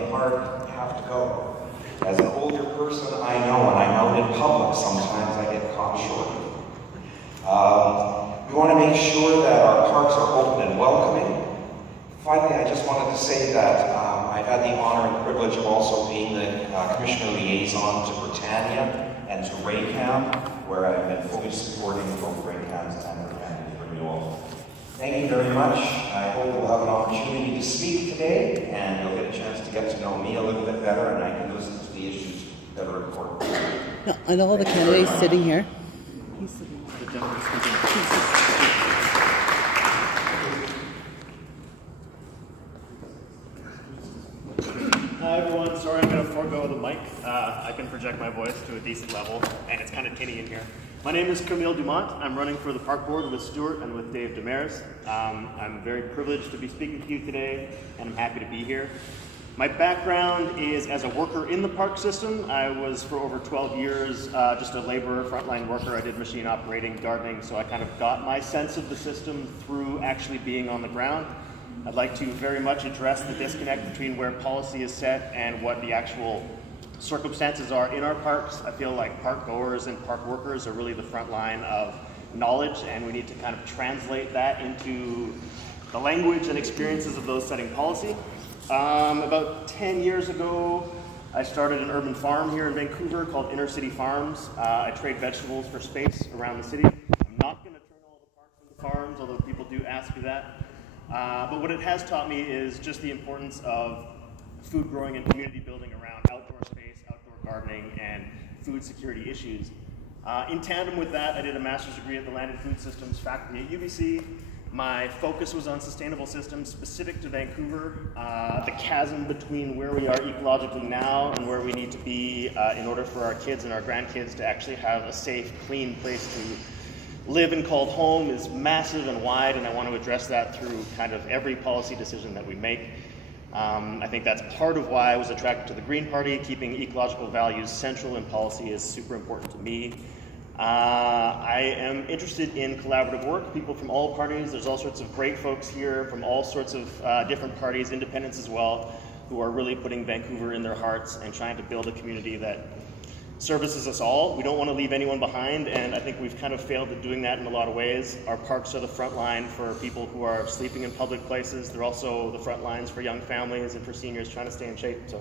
the park have to go. As an older person, I know when I'm out in public, sometimes I get caught short. We want to make sure that our parks are open and welcoming. Finally, I just wanted to say that I've had the honor and privilege of also being the Commissioner Liaison to Britannia and to Raycam, where I've been fully supporting both Raycam's and Britannia's renewal. Thank you very much. I hope we'll have an opportunity to speak today, and you'll get a chance to get to know me a little bit better, and I can listen to the issues that are important. Yeah, and all the candidates sitting here. He's sitting here. Hi everyone, sorry I'm going to forego the mic. I can project my voice to a decent level, and it's kind of tinny in here. My name is Camille Dumont. I'm running for the park board with Stuart and with Dave Demers. I'm very privileged to be speaking to you today, and I'm happy to be here. My background is as a worker in the park system. I was for over 12 years just a laborer, frontline worker. I did machine operating, gardening, so I kind of got my sense of the system through actually being on the ground. I'd like to very much address the disconnect between where policy is set and what the actual circumstances are in our parks. I feel like park goers and park workers are really the front line of knowledge, and we need to kind of translate that into the language and experiences of those setting policy. About 10 years ago, I started an urban farm here in Vancouver called Inner City Farms. I trade vegetables for space around the city. I'm not going to turn all the parks into farms, although people do ask me that. But what it has taught me is just the importance of food growing and community building around outdoor space, outdoor gardening, and food security issues. In tandem with that, I did a master's degree at the Land and Food Systems faculty at UBC. My focus was on sustainable systems specific to Vancouver, the chasm between where we are ecologically now and where we need to be in order for our kids and our grandkids to actually have a safe, clean place to live and called home is massive and wide, and I want to address that through kind of every policy decision that we make. I think that's part of why I was attracted to the Green Party. Keeping ecological values central in policy is super important to me. I am interested in collaborative work, people from all parties. There's all sorts of great folks here from all sorts of different parties, independents as well, who are really putting Vancouver in their hearts and trying to build a community that services us all. We don't want to leave anyone behind, and I think we've kind of failed at doing that in a lot of ways. Our parks are the front line for people who are sleeping in public places. They're also the front lines for young families and for seniors trying to stay in shape. So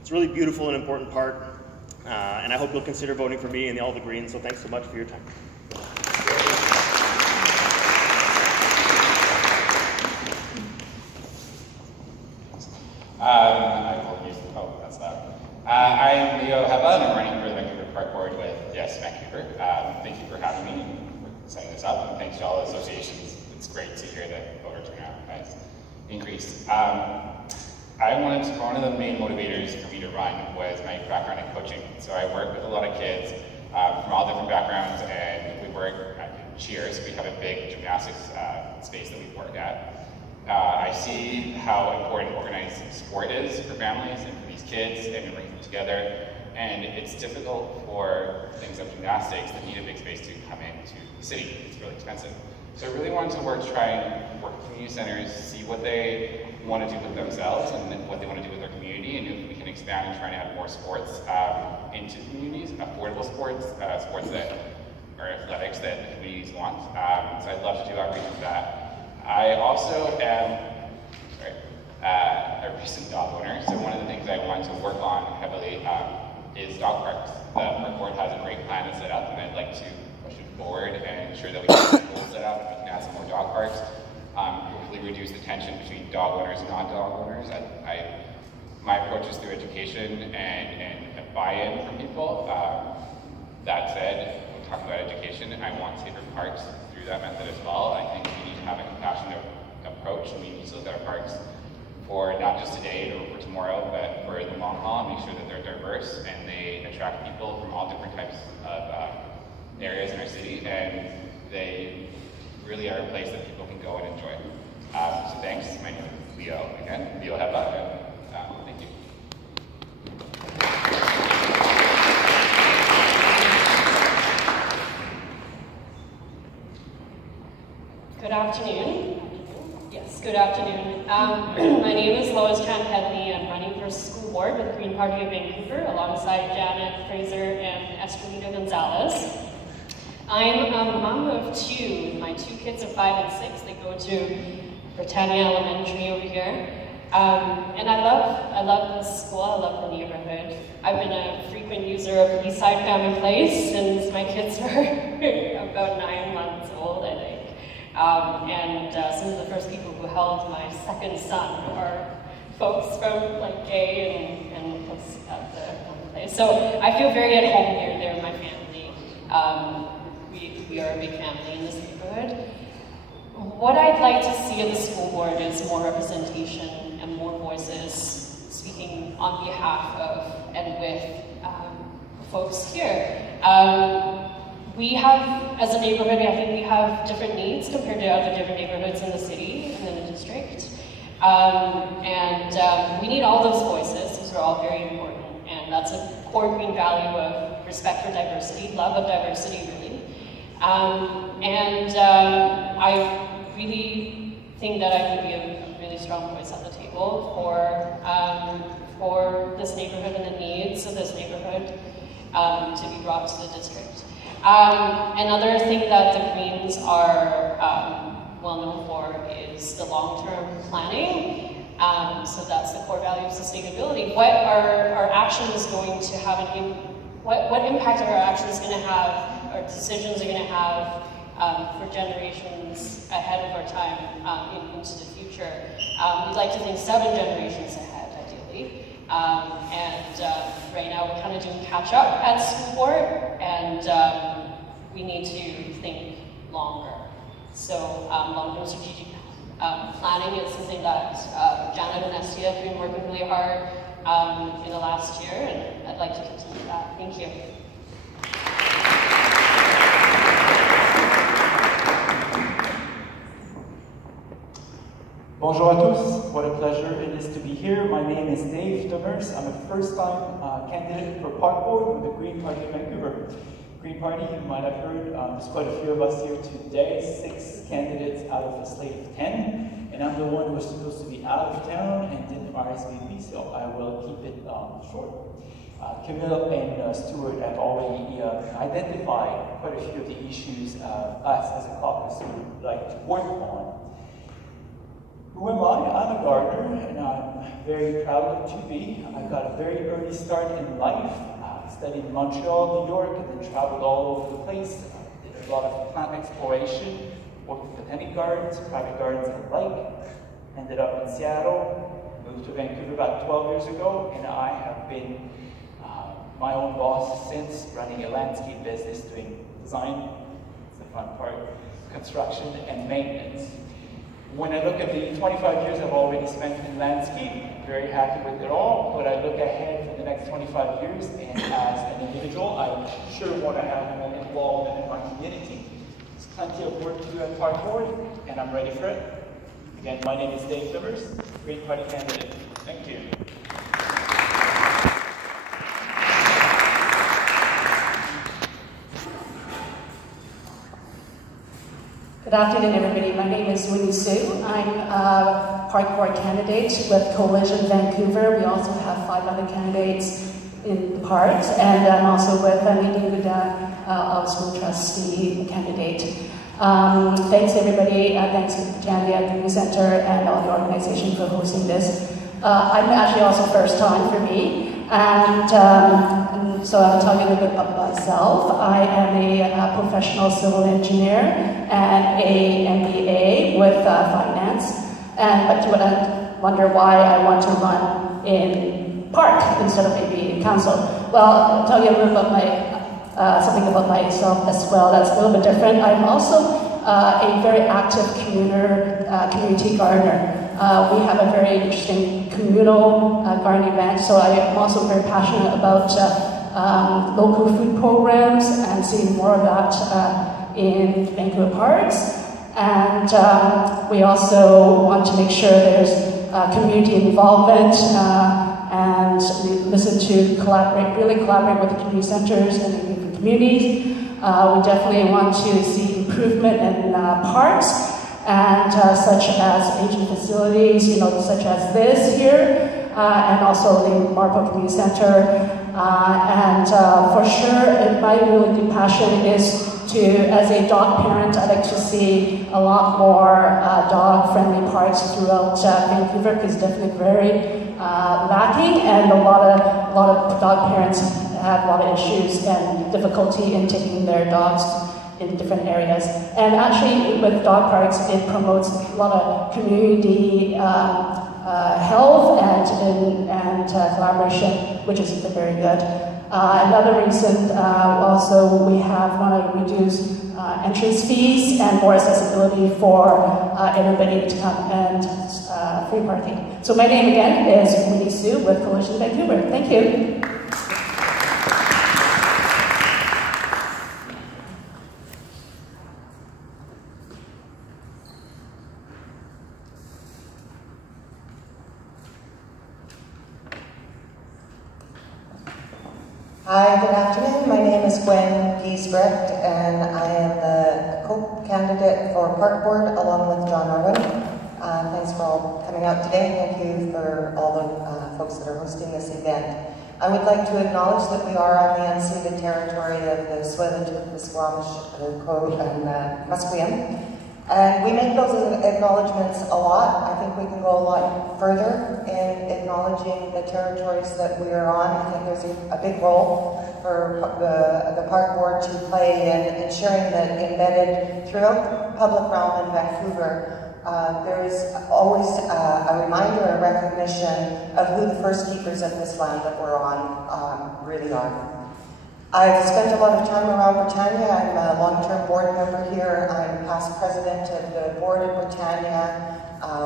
it's a really beautiful and important part. And I hope you'll consider voting for me and all the Greens, so thanks so much for your time. I am Leo Heba, and I'm running for the Vancouver Park Board with Yes Vancouver. Thank you for having me for setting this up, and thanks to all the associations. It's great to hear that voter turnout has increased. One of the main motivators for me to run was my background in coaching. So I work with a lot of kids from all different backgrounds, and we work at Cheer, so we have a big gymnastics space that we work at. I see how important organized sport is for families and for these kids, and bringing them together. And it's difficult for things like gymnastics that need a big space to come into the city. It's really expensive. So I really wanted to try and work with community centers, see what they want to do with themselves and what they want to do with their community, and if we can expand and try to add more sports into communities, affordable sports, sports that are athletics that the communities want. So I'd love to do outreach with that. I also am a recent dog owner, so one of the things I want to work on heavily is dog parks. The park board has a great plan that's set up, and I'd like to push it forward and ensure that we can goals set up and we can add some more dog parks. Hopefully reduce the tension between dog owners and non-dog owners. My approach is through education and a buy-in from people. That said, when talking about education, I want safer parks through that method as well. I think we need to have a compassionate approach, and we need to look at our parks for not just today or for tomorrow, but for the long haul, and make sure that they're diverse and they attract people from all different types of areas in our city, and they really are a place that people can go and enjoy. So thanks. My name is Leo again, Leo Heba, and thank you. Good afternoon. Yes, good afternoon. My name is Lois Tran Pedley. I'm running for board with the Green Party of Vancouver alongside Janet Fraser and Estrelita Gonzalez. I'm a mom of two. My two kids are 5 and 6. They go to Britannia Elementary over here. And I love this school, I love the neighborhood. I've been a frequent user of Eastside Family Place since my kids were about 9 months old, I think. Some of the first people who held my second son are folks from like Gay and folks at the place. So I feel very at home here. They're my family. We are a big family in this neighborhood. What I'd like to see at the school board is more representation and more voices speaking on behalf of and with folks here. We have, as a neighborhood, I think we have different needs compared to other different neighborhoods in the city and in the district. We need all those voices. Those are all very important. And that's a core green value of respect for diversity, love of diversity, really. I really think that I could be a really strong voice at the table for this neighborhood and the needs of this neighborhood to be brought to the district. Another thing that the Greens are well known for is the long-term planning. So that's the core value of sustainability. What are our actions going to have what impact are our actions going to have, our decisions are going to have for generations ahead of our time into the future? We'd like to think 7 generations ahead, ideally. Right now we're kind of doing catch-up at school board, and we need to think longer. So long-term strategic planning is something that Janet and Estia have been working really hard in the last year, and I'd like to continue that. Thank you. Bonjour à tous. What a pleasure it is to be here. My name is Dave Demers. I'm a first-time candidate for Park Board with the Green Party of Vancouver. Green Party, you might have heard, there's quite a few of us here today, 6 candidates out of a slate of 10, and I'm the one who was supposed to be out of town and didn't RSVP, so I will keep it short. Camille and Stuart have already identified quite a few of the issues us as a caucus would like to work on. Who am I? I'm a gardener, and I'm very proud to be. I got a very early start in life. Studied in Montreal, New York, and then traveled all over the place. Did a lot of plant exploration, worked with botanic gardens, private gardens, and the like. Ended up in Seattle, moved to Vancouver about 12 years ago, and I have been my own boss since, running a landscape business, doing design, it's the fun part, construction, and maintenance. When I look at the 25 years I've already spent in landscape, I'm very happy with it all, but I look ahead for the next 25 years, and as an individual, I sure want to have more involvement in my community. There's plenty of work to do at Park Board, and I'm ready for it. Again, my name is Dave Demers, Green Party candidate. Thank you. Good afternoon, everybody. My name is Winnie Sue. I'm a Park Board candidate with Coalition Vancouver. We also have 5 other candidates in the parks, and I'm also with Nadine Gouda, our school trustee candidate. Thanks, everybody. Thanks to Jandia Community Center and all the organization for hosting this. I'm actually also first time for me, and so I'll tell you a little bit about myself. I am a professional civil engineer and a MBA with finance. But you would wonder why I want to run in park instead of maybe in council. Well, I'll tell you a little about something about myself as well that's a little bit different. I'm also a very active community gardener. We have a very interesting communal gardening event, so I am also very passionate about local food programs and seeing more of that in Vancouver parks. And we also want to make sure there's community involvement and listen to really collaborate with the community centers and the communities. We definitely want to see improvement in parks and such as aging facilities, such as this here. and also the Marlborough Community Center. For sure, my really deep passion is to, as a dog parent, I'd like to see a lot more dog-friendly parks throughout Vancouver, because it's definitely very lacking, and a lot of dog parents have a lot of issues and difficulty in taking their dogs in different areas. And actually, with dog parks, it promotes a lot of community health and collaboration, which is very good. Another reason also we want to reduce entrance fees and more accessibility for everybody to come and free parking. So my name again is Winnie Sue with Coalition Vancouver. Thank you. Hi, good afternoon. My name is Gwen Giesbrecht, and I am the co-candidate for Park Board along with John Irwin. Thanks for all coming out today. Thank you for all the folks that are hosting this event. I would like to acknowledge that we are on the unceded territory of the Tsleil-Waututh, the Squamish, the Crow, and Musqueam. And we make those acknowledgements a lot. I think we can go a lot further in acknowledging the territories that we are on. I think there's a big role for the Park Board to play in ensuring that embedded throughout the public realm in Vancouver, there is always a reminder, a recognition of who the first keepers of this land that we're on really are. I've spent a lot of time around Britannia. I'm a long-term board member here. I'm past president of the board of Britannia.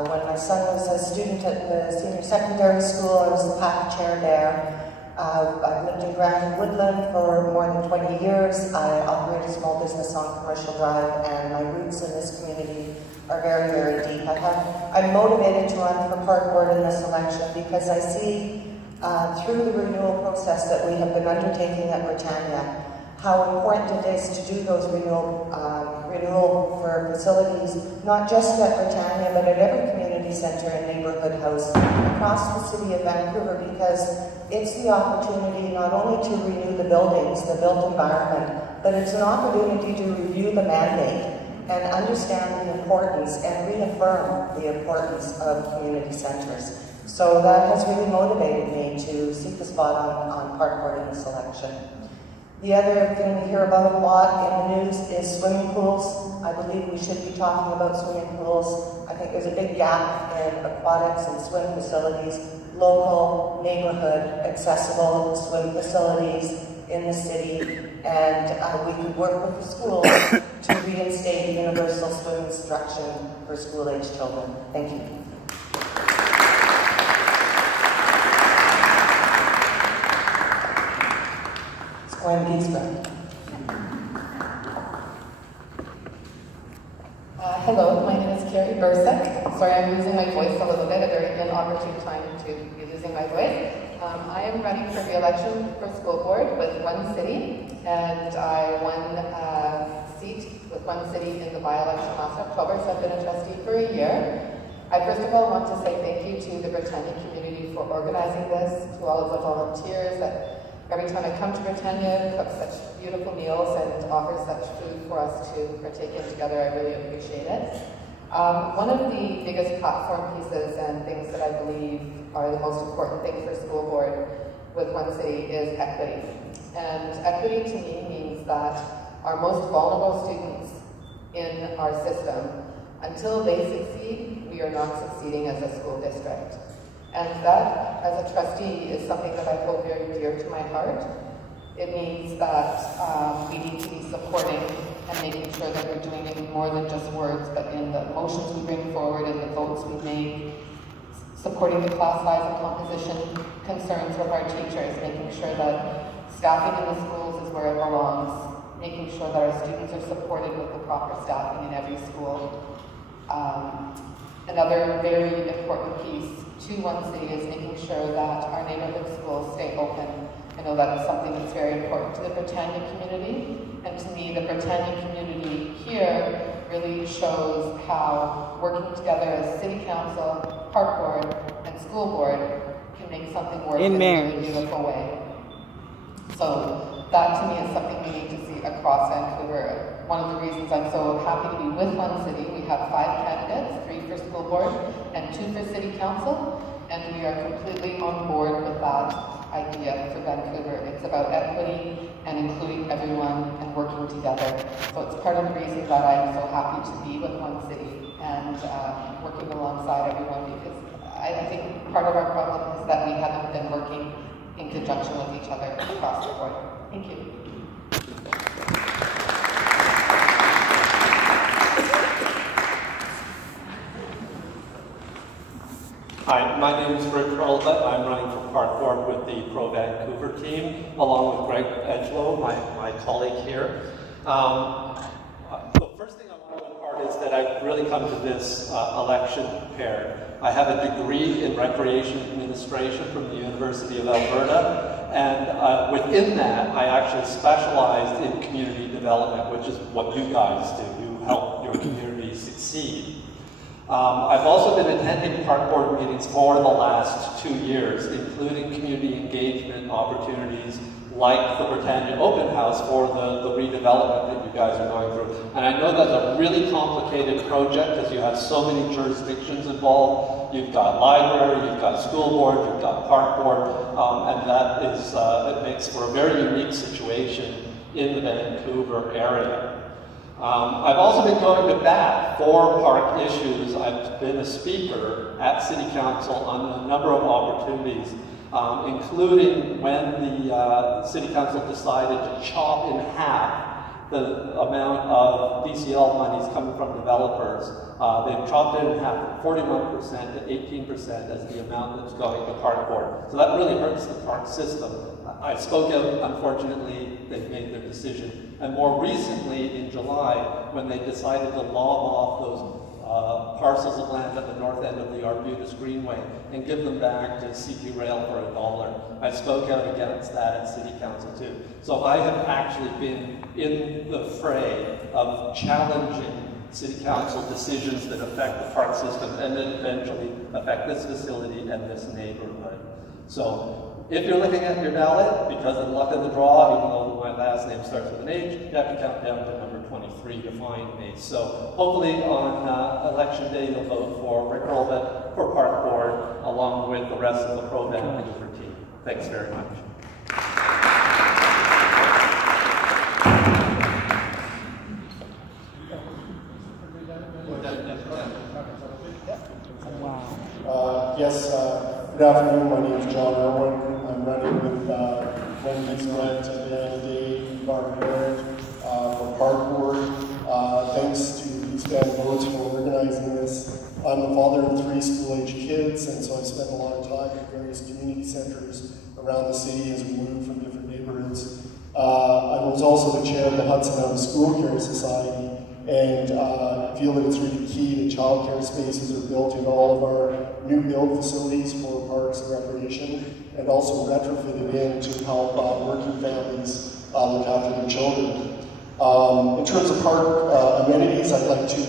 When my son was a student at the senior secondary school, I was the PAC chair there. I've lived in Grandin Woodland for more than 20 years. I operate a small business on Commercial Drive, and my roots in this community are very, very deep. I'm motivated to run for Park Board in this election because I see through the renewal process that we have been undertaking at Britannia, how important it is to do those renewal for facilities, not just at Britannia, but at every community centre and neighbourhood house across the city of Vancouver, because it's the opportunity not only to renew the buildings, the built environment, but it's an opportunity to review the mandate and understand the importance and reaffirm the importance of community centres. So that has really motivated me to seek the spot on Park Board in this election. The other thing we hear about a lot in the news is swimming pools. I believe we should be talking about swimming pools. I think there's a big gap in aquatics and swim facilities, local, neighborhood, accessible swim facilities in the city, and we could work with the schools to reinstate universal swim instruction for school-age children. Thank you. Gwen Giesbrecht. Hello, my name is Carrie Bursek. Sorry, I'm losing my voice a little bit, a very inopportune time to be losing my voice. I am running for re-election for school board with one city, and I won a seat with one city in the by-election last October, so I've been a trustee for a year. I first of all want to say thank you to the Britannia community for organizing this, to all of the volunteers that every time I come to Britannia, cook such beautiful meals and offer such food for us to partake in together. I really appreciate it. One of the biggest platform pieces and things that I believe are the most important thing for school board with one city is equity. And equity to me means that our most vulnerable students in our system, until they succeed, we are not succeeding as a school district. And that, as a trustee, is something that I hold very dear to my heart. It means that we need to be supporting and making sure that we're doing it in more than just words, but in the motions we bring forward and the votes we make, supporting the class size and composition concerns of our teachers, making sure that staffing in the schools is where it belongs, making sure that our students are supported with the proper staffing in every school. Another very important piece to one city is making sure that our neighborhood schools stay open. I know that is something that's very important to the Britannia community, and to me the Britannia community here really shows how working together as City Council, Park Board, and School Board can make something work In in a Mayor. really beautiful way. So that to me is something we need to see across Vancouver. One of the reasons I'm so happy to be with One City, we have 5 candidates, 3 for school board and 2 for city council, and we are completely on board with that idea for Vancouver. It's about equity and including everyone and working together. So it's part of the reason that I'm so happy to be with One City and working alongside everyone, because I think part of our problem is that we haven't been working in conjunction with each other across the board. Thank you. Hi, my name is Rick Hurlbut. I'm running for Park Board with the Pro Vancouver team, along with Greg Edgelow, my colleague here. The first thing I want to impart is that I've really come to this election prepared. I have a degree in recreation administration from the University of Alberta, and within that, I actually specialized in community development, which is what you guys do. You help your community succeed. I've also been attending Park Board meetings for the last 2 years, including community engagement opportunities like the Britannia Open House for the redevelopment that you guys are going through. And I know that's a really complicated project because you have so many jurisdictions involved. You've got library, you've got school board, you've got park board, and that is, it makes for a very unique situation in the Vancouver area. I've also been going to bat for park issues. I've been a speaker at City Council on a number of opportunities, including when the City Council decided to chop in half the amount of DCL monies coming from developers. They've chopped it in half from 41% to 18% as the amount that's going to Park Board. So that really hurts the park system. I spoke out, unfortunately, they've made their decision. And more recently, in July, when they decided to lob off those parcels of land at the north end of the Arbutus Greenway and give them back to CP Rail for $1. I spoke out against that at City Council too. So I have actually been in the fray of challenging City Council decisions that affect the park system and then eventually affect this facility and this neighborhood. So if you're looking at your ballot, because of the luck of the draw, even though my last name starts with an H, you have to count down to number 23 to find me. So hopefully on election day you'll vote for Rick Hurlbut for Park Board, along with the rest of the Pro Vancouver team. Thanks very much. Yes, good afternoon. My name is John Irwin. I'm running with Gwen Giesbrecht, Diana Day, Barb Parent for Park Board. Thanks to East Van Votes for organizing this. I'm the father of 3 school-age kids, and so I've spent a lot of time at various community centers around the city as we move from different neighborhoods. I was also the chair of the Hudson Mountain School Care Society, and I feel that it's really key that child care spaces are built in all of our new build facilities for parks and recreation, and also retrofitted in to help working families look after their children. In terms of park amenities, I'd like to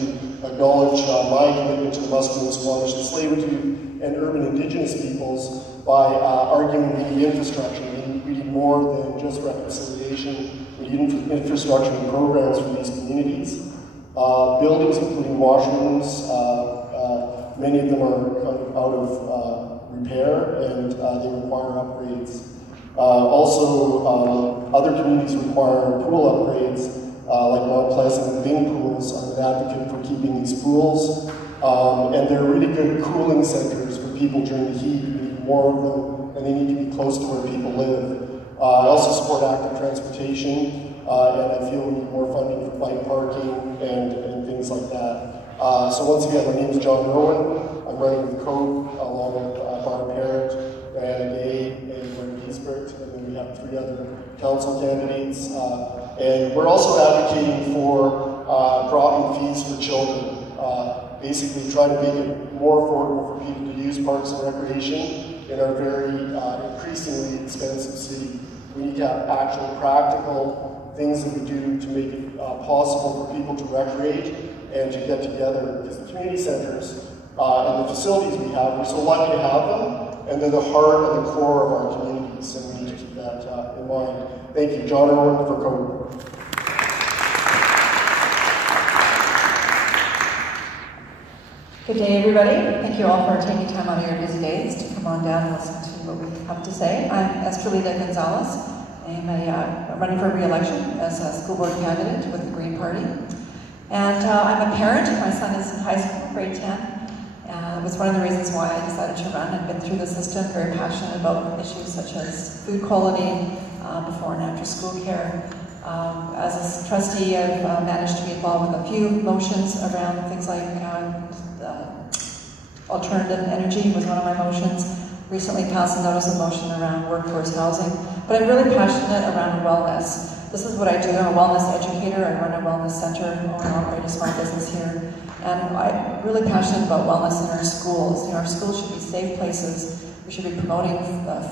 acknowledge my commitment to the Musqueam, Squamish, and Tsleil-Waututh and urban Indigenous peoples by arguing we need infrastructure. We need more than just reconciliation. We need infrastructure and programs for these communities. Buildings, including washrooms, many of them are kind of out of repair, and they require upgrades. Also, other communities require pool upgrades, like Mount Pleasant and Bing pools. I'm an advocate for keeping these pools, and they're really good cooling centers for people during the heat. We need more of them, and they need to be close to where people live. I also support active transportation. And I feel we need more funding for bike parking and things like that. So once again, my name is John Irwin. I'm running with COPE along with Barb Parent, Diana Day, and Gwen Giesbrecht, and then we have 3 other council candidates. And we're also advocating for dropping fees for children. Basically trying to make it more affordable for people to use parks and recreation in our very increasingly expensive city. We need to have actual practical things that we do to make it possible for people to recreate and to get together. Because the community centers and the facilities we have, we're so lucky to have them, and they're the heart and the core of our communities, and we need to keep that in mind. Thank you. John Irwin for COPE. Good day, everybody. Thank you all for taking time out of your busy days to come on down and listen to what we have to say. I'm Estrelita Gonzalez. I'm running for re-election as a school board candidate with the Green Party. And I'm a parent. My son is in high school, grade 10. It was one of the reasons why I decided to run. I've been through the system, very passionate about issues such as food quality, before and after school care. As a trustee, I've managed to be involved with a few motions around things like alternative energy was one of my motions. Recently passed a notice of motion around workforce housing. But I'm really passionate around wellness. This is what I do. I'm a wellness educator. I run a wellness center, own and operate a small business here. And I'm really passionate about wellness in our schools. You know, our schools should be safe places. We should be promoting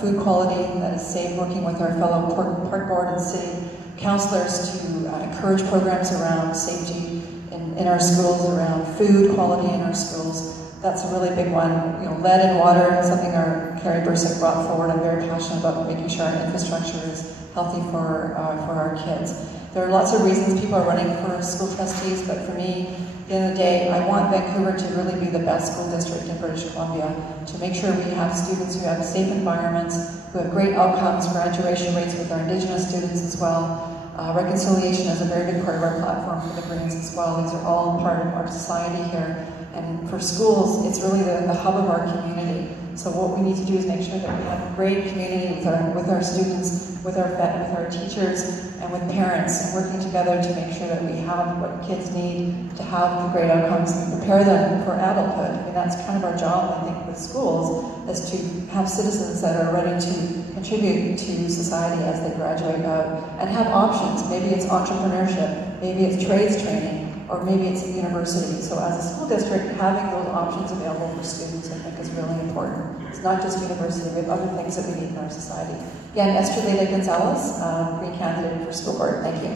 food quality that is safe, working with our fellow park board and city counselors to encourage programs around safety in our schools, around food quality in our schools. That's a really big one. You know, lead in water, something our Carrie Bursick brought forward. I'm very passionate about making sure our infrastructure is healthy for our kids. There are lots of reasons people are running for school trustees, but for me, at the end of the day, I want Vancouver to really be the best school district in British Columbia, to make sure we have students who have safe environments, who have great outcomes, graduation rates with our Indigenous students as well. Reconciliation is a very big part of our platform for the Greens as well. These are all part of our society here. And for schools, it's really the hub of our community. So what we need to do is make sure that we have a great community with our students, with our teachers, and with parents, and working together to make sure that we have what kids need to have great outcomes and prepare them for adulthood. I mean, that's kind of our job, I think, with schools, is to have citizens that are ready to contribute to society as they graduate out and have options. Maybe it's entrepreneurship, maybe it's trades training, or maybe it's a university. So as a school district, having those options available for students, I think, is really important. It's not just university, we have other things that we need in our society. Again, Estrelita Gonzalez, Green candidate for school board. Thank you.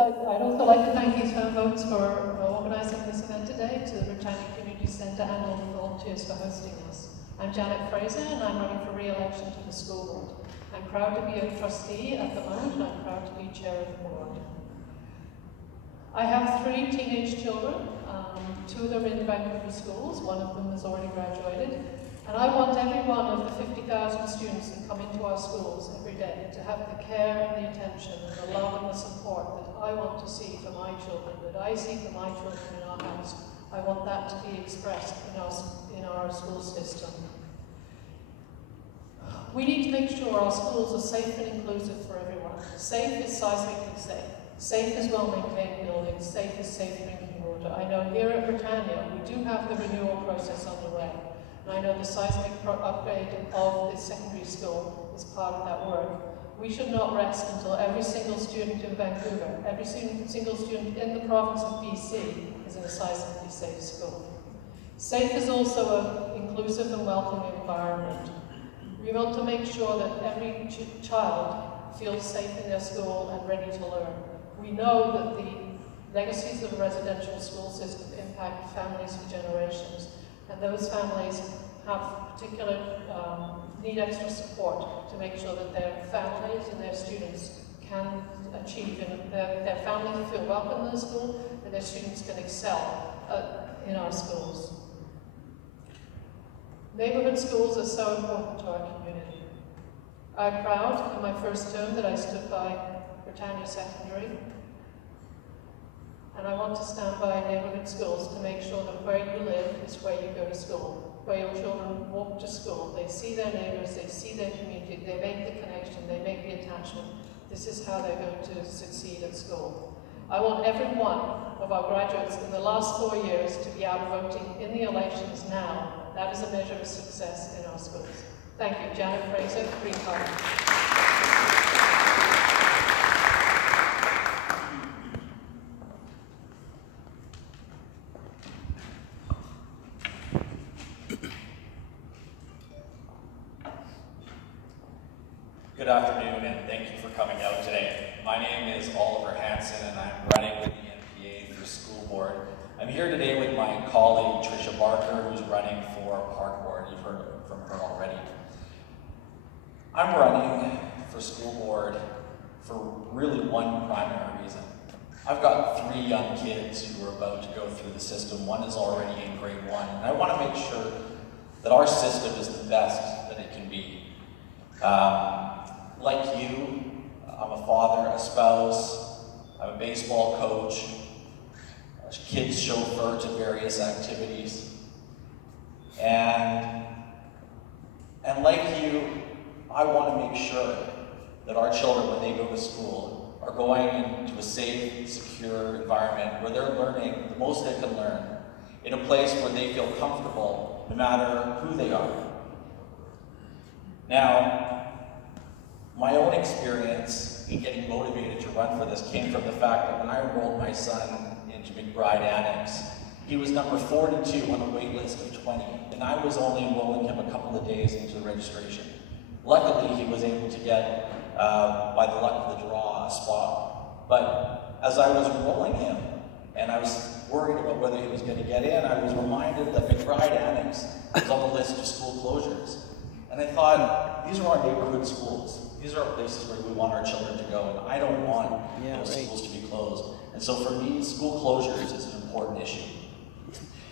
I'd also like to thank East Van Votes for organising this event today, to the Britannia Community Centre and all the volunteers for hosting us. I'm Janet Fraser and I'm running for re-election to the school board. I'm proud to be a trustee at the moment and I'm proud to be chair of the board. I have 3 teenage children. 2 of them in Vancouver schools, one of them has already graduated. And I want every one of the 50,000 students that come into our schools every day to have the care and the attention and the love and the support that I want to see for my children, that I see for my children in our house. I want that to be expressed in our school system. We need to make sure our schools are safe and inclusive for everyone. Safe is seismically safe. Safe is well-maintained buildings. Safe is safe drinking water. I know here at Britannia, we do have the renewal process underway. And I know the seismic upgrade of the secondary school is part of that work. We should not rest until every single student in Vancouver, every single student in the province of BC is in a seismically safe school. Safe is also an inclusive and welcoming environment. We want to make sure that every child feels safe in their school and ready to learn. We know that the legacies of a residential school system impact families for generations, and those families have particular need extra support to make sure that their families and their students can achieve, and their families feel welcome in the school, and their students can excel in our schools. Neighbourhood schools are so important to our community. I'm proud in my first term that I stood by Britannia Secondary, and I want to stand by neighbourhood schools to make sure that where you live is where you go to school, where your children walk to school, they see their neighbours, they see their community, they make the connection, they make the attachment. This is how they're going to succeed at school. I want every one of our graduates in the last 4 years to be out voting in the elections now. That is a measure of success in our schools. Thank you. Janet Fraser, Green Party. Good afternoon, and thank you for coming out today. My name is Oliver Hanna. Hansen, and I'm running with the NPA for school board. I'm here today with my colleague Tricia Barker, who's running for park board. You've heard from her already. I'm running for school board for really one primary reason. I've got 3 young kids who are about to go through the system. One is already in grade 1, and I want to make sure that our system is the best that it can be. Like you, I'm a father, a spouse, I'm a baseball coach, a kid's chauffeur to various activities. And like you, I want to make sure that our children, when they go to school, are going into a safe, secure environment where they're learning the most they can learn, in a place where they feel comfortable no matter who they are. Now, my own experience in getting motivated to run for this came from the fact that when I enrolled my son into McBride Annex, he was number 42 on a wait list of 20, and I was only enrolling him a couple of days into the registration. Luckily, he was able to get, by the luck of the draw, a spot. But as I was enrolling him, and I was worried about whether he was going to get in, I was reminded that McBride Annex was on the list of school closures. And I thought, these are our neighborhood schools. These are places where we want our children to go, and I don't want those schools to be closed. And so for me, school closures is an important issue.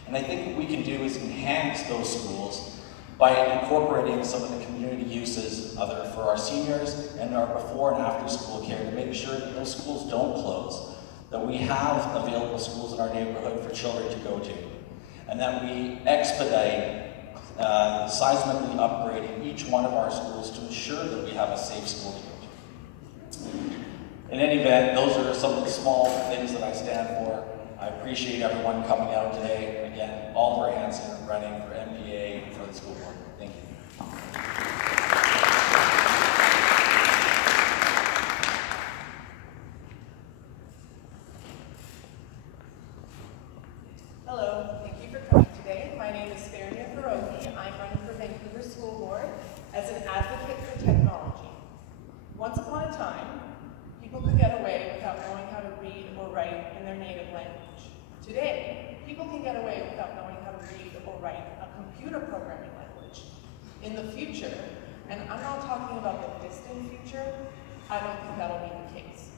And I think what we can do is enhance those schools by incorporating some of the community uses for our seniors and our before and after school care to make sure that those schools don't close, that we have available schools in our neighborhood for children to go to, and that we expedite seismically upgrading each one of our schools to ensure that we have a safe school to go to. In any event, those are some of the small things that I stand for. I appreciate everyone coming out today. Again, Oliver Hansen running for MPA and for the school board. Thank you. Hello, thank you for coming today. My name is Faria Hiroki. I'm running for Vancouver School Board as an advocate for technology. Once upon a time, people could get away without knowing how to read or write in their native language. Today, people can get away without knowing how to read or write a computer programming language. In the future, and I'm not talking about the distant future, I don't think that'll be the case.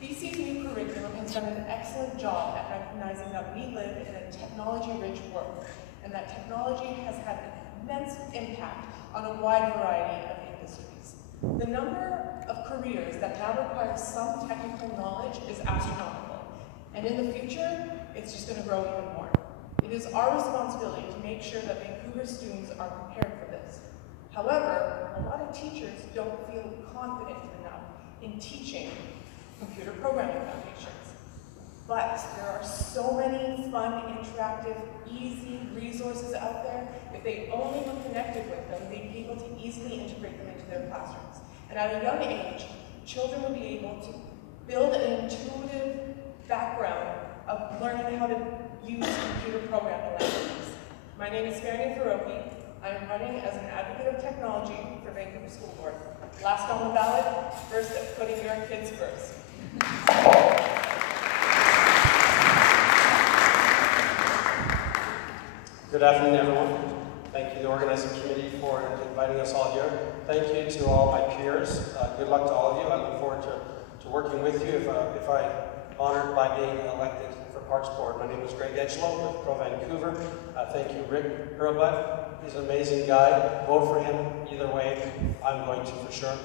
BC's new curriculum has done an excellent job at recognizing that we live in a technology-rich world, and that technology has had an immense impact on a wide variety of industries. The number of careers that now require some technical knowledge is astronomical, and in the future, it's just going to grow even more. It is our responsibility to make sure that Vancouver students are prepared for this. However, a lot of teachers don't feel confident enough in teaching computer programming foundations. But there are so many fun, interactive, easy resources out there. If they only were connected with them, they'd be able to easily integrate them into their classrooms. And at a young age, children will be able to build an intuitive background of learning how to use computer programming languages. My name is Faria Hiroki. I'm running as an advocate of technology for Vancouver School Board. Last on the ballot, first at putting your kids first. Good afternoon, everyone. Thank you to the organizing committee for inviting us all here. Thank you to all my peers. Good luck to all of you. I look forward to working with you if I'm honored by being elected for Parks Board. My name is Greg Edgelow with Pro Vancouver. Thank you, Rick Hurlbutt. He's an amazing guy. Vote for him either way. I'm going to for sure.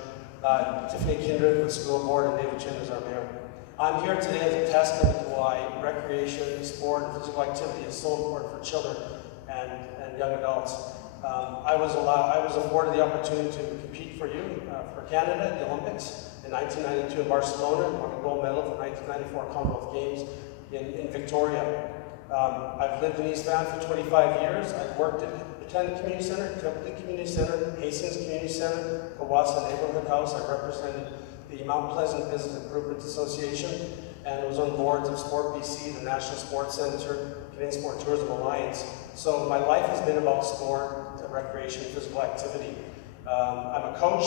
Tiffany Kindred with School Board and David Chin as our mayor. I'm here today as a testament to why recreation, sport, and physical activity is so important for children and young adults. I was afforded the opportunity to compete for Canada at the Olympics in 1992 in Barcelona, and won a gold medal for the 1994 Commonwealth Games in Victoria. I've lived in East Van for 25 years. I've worked at Attendant Community Center, Templeton Community Center, Hastings Community Center, Kawasa Neighborhood House. I represented the Mount Pleasant Business Improvement Association, and was on boards of Sport BC, the National Sports Centre, Canadian Sport Tourism Alliance. So my life has been about sport, recreation, physical activity. I'm a coach,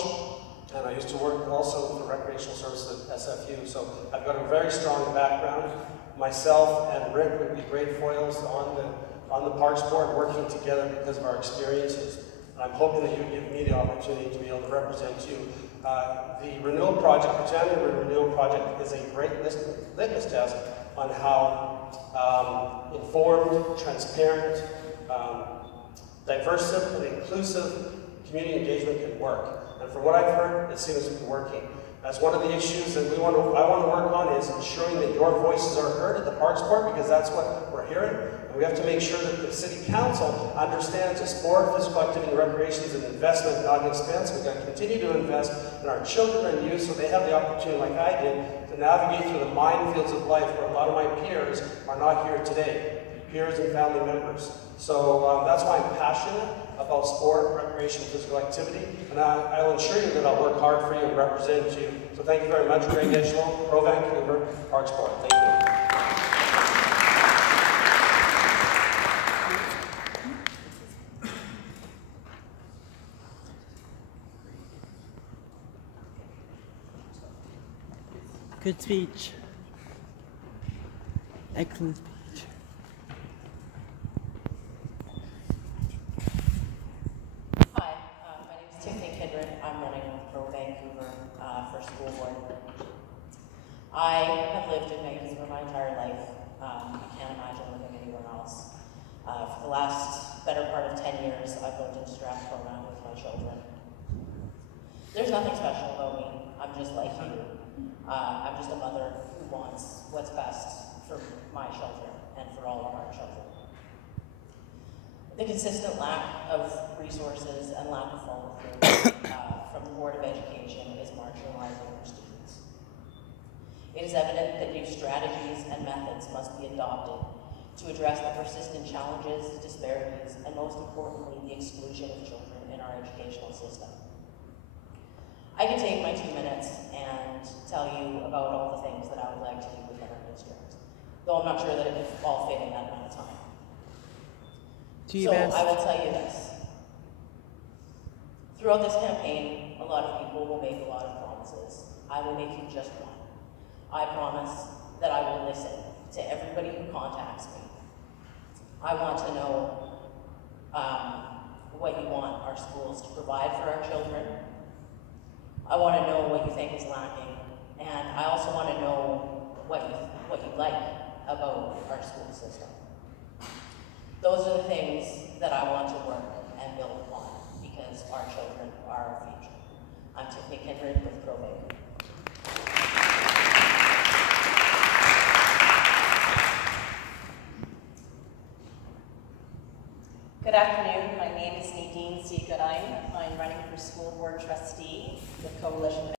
and I used to work also for recreational services at SFU, so I've got a very strong background. Myself and Rick would be great foils on the Parks Board, working together because of our experiences. I'm hoping that you give me the opportunity to be able to represent you. The renewal project, Britannia Renewal Project, is a great litmus test on how informed, transparent, diverse and inclusive community engagement can work. And from what I've heard, it seems to be working. That's one of the issues that I want to work on, is ensuring that your voices are heard at the Parks Board, because that's what we're hearing. And we have to make sure that the City Council understands that sport, physical activity, and recreation is an investment, not an expense. We're going to continue to invest in our children and youth so they have the opportunity, like I did, to navigate through the minefields of life where a lot of my peers are not here today, peers and family members. So that's why I'm passionate about sport, recreation, physical activity, and I'll ensure you that I'll work hard for you and represent you. So thank you very much, Greg Edgelon, Pro Vancouver, Parks Board. Thank you. Good speech. Excellent speech. Hi, my name is Tiffany Kidron. I'm running for Vancouver for school board. I have lived in Vancouver my entire life. I can't imagine living anywhere else. For the last better part of 10 years, I've lived in Strathcona with my children. There's nothing special about me. I'm just like you. I'm just a mother who wants what's best for my children and for all of our children. The consistent lack of resources and lack of follow-through from the Board of Education is marginalizing our students. It is evident that new strategies and methods must be adopted to address the persistent challenges, disparities, and most importantly, the exclusion of children in our educational system. I can take my 2 minutes and tell you about all the things that I would like to do within our district, though I'm not sure that it would all fit in that amount of time. I will tell you this. Throughout this campaign, a lot of people will make a lot of promises. I will make you just one. I promise that I will listen to everybody who contacts me. I want to know what you want our schools to provide for our children. I want to know what you think is lacking, and I also want to know what you like about our school system. Those are the things that I want to work and build upon, because our children are our future. I'm Tiffany Kindred with Pro Vancouver. Good afternoon, my name is Nadine C. Goodine. I'm running for School Board Trustee with Coalition